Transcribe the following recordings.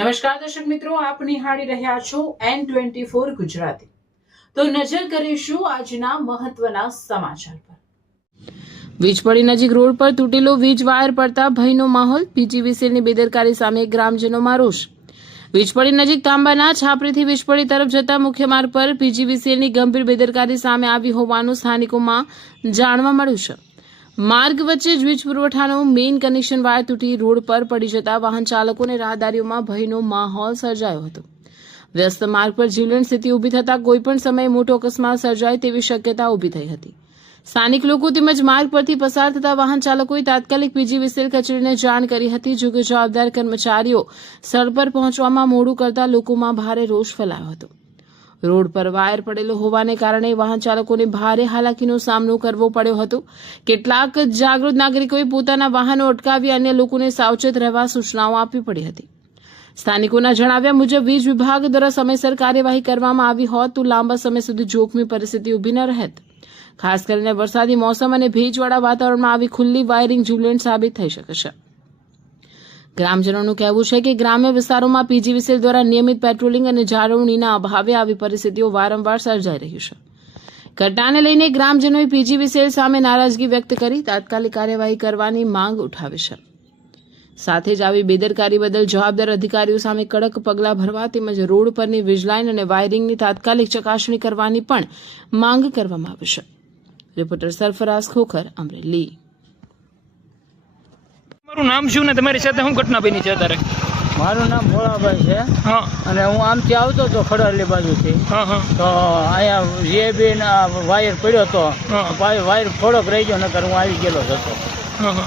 નમસ્કાર દર્શક મિત્રો, આપ નિહાળી રહ્યા છો N24 ગુજરાતી। તો નજર કરીશું આજના મહત્વના સમાચાર પર। વીજપડી નજીક રોડ પર તૂટેલો વીજ વાયર પડતા ભયનો માહોલ, પીજીવીસીએલની બેદરકારી સામે ગ્રામજનોમાં રોષ। વીજપડી નજીક તાંબાના છાપરીથી વીજપડી તરફ જતા મુખ્ય માર્ગ પર પીજીવીસીએલની ગંભીર બેદરકારી સામે આવી હોવાનું સ્થાનિકોમાં જાણવા મળ્યું છે। માર્ગ વચ્ચે જ વીજ પુરવઠાનો મેઇન કનેક્શન વાયર તૂટી રોડ પર પડી જતા વાહન ચાલકો અને રાહદારીઓમાં ભયનો માહોલ સર્જાયો હતો। વ્યસ્ત માર્ગ પર જીવલેણ સ્થિતિ ઊભી થતા કોઈપણ સમયે મોટો અકસ્માત સર્જાય તેવી શક્યતા ઊભી થઈ હતી। સ્થાનિક લોકો તેમજ માર્ગ પરથી પસાર થતા વાહન ચાલકોએ તાત્કાલિક પીજીવીસીએલ કચેરીને જાણ કરી હતી, જોકે જવાબદાર કર્મચારીઓ સ્થળ પર પહોંચવામાં મોડું કરતા લોકોમાં ભારે રોષ ફેલાયો હતો। રોડ પર વાયર પડેલો હોવાને કારણે વાહન ચાલકોને ભારે હાલાકીનો સામનો કરવો પડ્યો હતો। કેટલાક જાગૃત નાગરિકોએ પોતાના વાહનો અટકાવી અન્ય લોકોને સાવચેત રહેવા સૂચનાઓ આપવી પડી હતી। સ્થાનિકોના જણાવ્યા મુજબ વીજ વિભાગ દ્વારા સમયસર કાર્યવાહી કરવામાં આવી હોત તો લાંબા સમય સુધી જોખમી પરિસ્થિતિ ઊભી ન રહેત। ખાસ કરીને વરસાદી મોસમ અને ભેજવાળા વાતાવરણમાં આવી ખુલ્લી વાયરિંગ જીવલેણ સાબિત થઈ શકે છે। ગ્રામજનોનું કહેવું છે કે ગ્રામ્ય વિસ્તારોમાં પીજીવીસીએલ દ્વારા નિયમિત પેટ્રોલિંગ અને જાળવણીના અભાવે આવી પરિસ્થિતિઓ વારંવાર સર્જાઈ રહી છે। ઘટનાને લઈને ગ્રામજનોએ પીજીવીસીએલ સામે નારાજગી વ્યક્ત કરી તાત્કાલિક કાર્યવાહી કરવાની માંગ ઉઠાવી છે। સાથે જ આવી બેદરકારી બદલ જવાબદાર અધિકારીઓ સામે કડક પગલાં ભરવા તેમજ રોડ પરની વીજલાઇન અને વાયરિંગની તાત્કાલિક ચકાસણી કરવાની પણ માંગ કરવામાં આવી છે। રિપોર્ટર સરફરાઝ ખોખર, અમરેલી। મારું નામ શું ને તમારી સાથે શું ઘટના બની છે અત્યારે? મારું નામ ભોળાભાઈ છે। હા, અને હું આમથી આવતો હતો ખડરલી બાજુથી, હા, હા, તો અહીંયા જેબી ના વાયર પડ્યો હતો, હા, વાયર થોડોક રહી ગયો, નકર હું આવી ગયેલો હતો। હા, હા।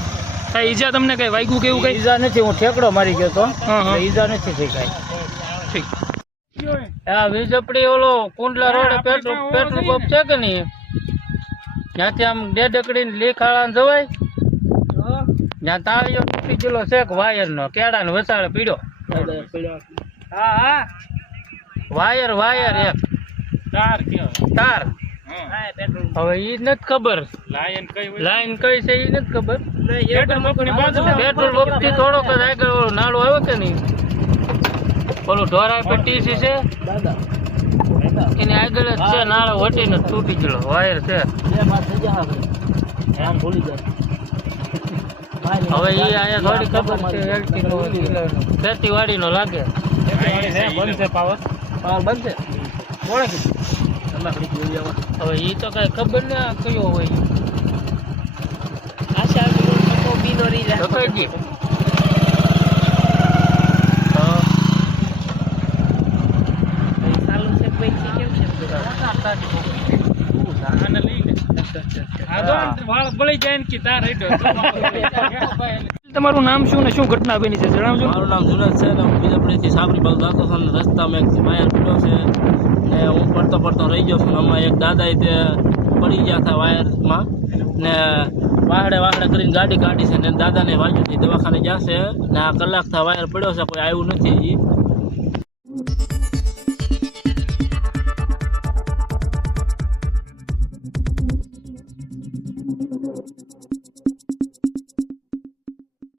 કઈ ઈજા તમને કઈ વાગ્યું કે એવું કઈ? ઈજા નથી, હું ઠેકડો મારી ગયો હતો, હા, હા। ઈજા નથી થઈ કઈ। ઠીક। આ વીજપડી ઓલો કુંડલા રોડ પેટ્રોલ પંપ છે કે નહીં, ત્યાંથી આમ ડેડકડી લેખાળા જવાય, જ્યાં તાળીઓ તૂટી ગયેલો છે વાયર નો, કેળા નો વસાડે પીડ્યો। હા, હા, વાયર એક તાર। હવે ઈ નથી ખબર લાઈન કઈ છે, ઈ નથી ખબર। પેટ્રોલ પંપ થી થોડોક જ આગળ ઓલો નાળો આવ્યો કે નહીં, ઓલું ઢોરાઈ પર ટીસી છે એની આગળ જ છે નાળો, વટીને તૂટી ગયેલો વાયર છે। હવે એ અહીંયા થોડી ખબર છે, એલટી નો ખેતીવાડી નો લાગે બનશે, પાવર બનશે કોણે કીધું? હવે એ તો કઈ ખબર ને કયો હોય। તમારું નામ શું ને શું ઘટના બની છે જણાવજો। મારું નામ જુનેદ છે, હું બીજાપડીથી સાબરી બાજુ જતો હતો, રસ્તામાં એક વાયર પડ્યો છે ને હું પડતો રહી ગયો છું। આમાં એક દાદા તે પડી ગયા હતા વાયરમાં ને વાહડે કરીને ગાડી કાઢી છે ને દાદાને વાગ્યું છે, દવાખાને ગયા છે ને આ કલાક થયા વાયર પડ્યો છે, કોઈ આવ્યું નથી।